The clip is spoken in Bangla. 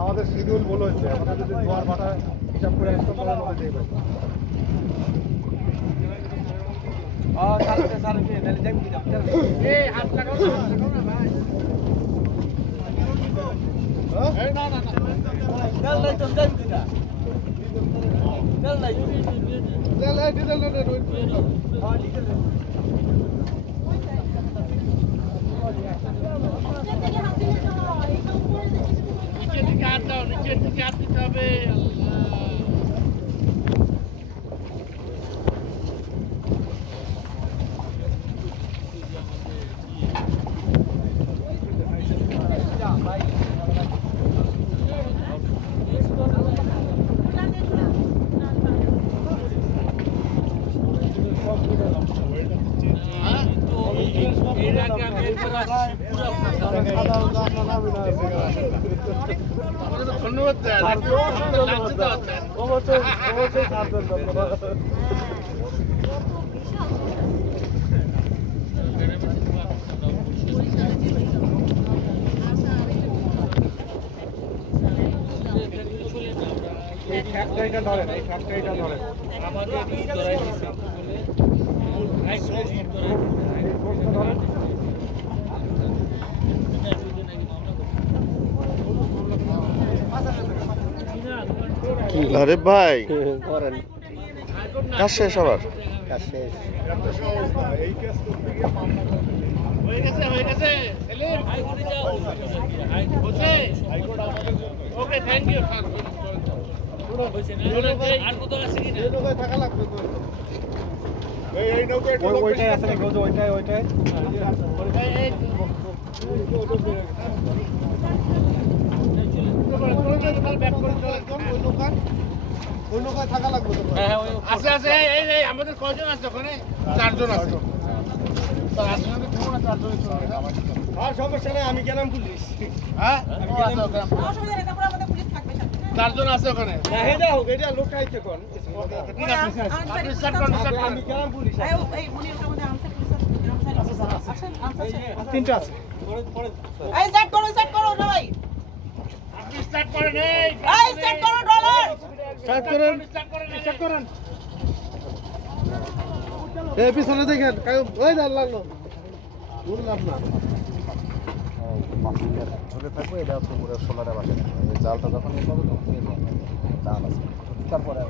আমাদের শিডিউল বলে হয়েছে আমাদের যদি জোয়ার ভাটা হিসাব করে আসতে নিচের দিকে হাত দিতে হবে। ধরেন এই ফ্যাক্টরিটা ধরেন আমাদের আরে ভাই কাজ শেষ আবার কাজ শেষ হয়ে গেছে ওকে থ্যাংক ইউ আর কোথাও আছে কি না থাকা লাগবে এই নৌকা ওইটাই আছে নাকি ওইটাই ওই নৌকায় থাকা লাগবে আছে এই আমাদের কয়জন আছে ওখানে 4 জন আছে আর সমস্যা নাই আমি গেলাম পুলিশ হ্যাঁ 4 জন আছে ওখানে এটা লোক আইছে কোন ঠিক আছে আপনি স্টার্ট করুন আমি গেলাম পুলিশ তিনটা আছে স্টার্ট করো না ভাই আপনি স্টার্ট করেন স্টার্ট করো ডলার স্টার্ট করেন এই পিছনে দেখেন ওই জাল লাগলো বুঝলাম না ঝুলে থাকবে এটা হচ্ছে পুরো 16টা বাজে এই জালটা যখন ইয়ে করবে তখন জাল আছে তারপরে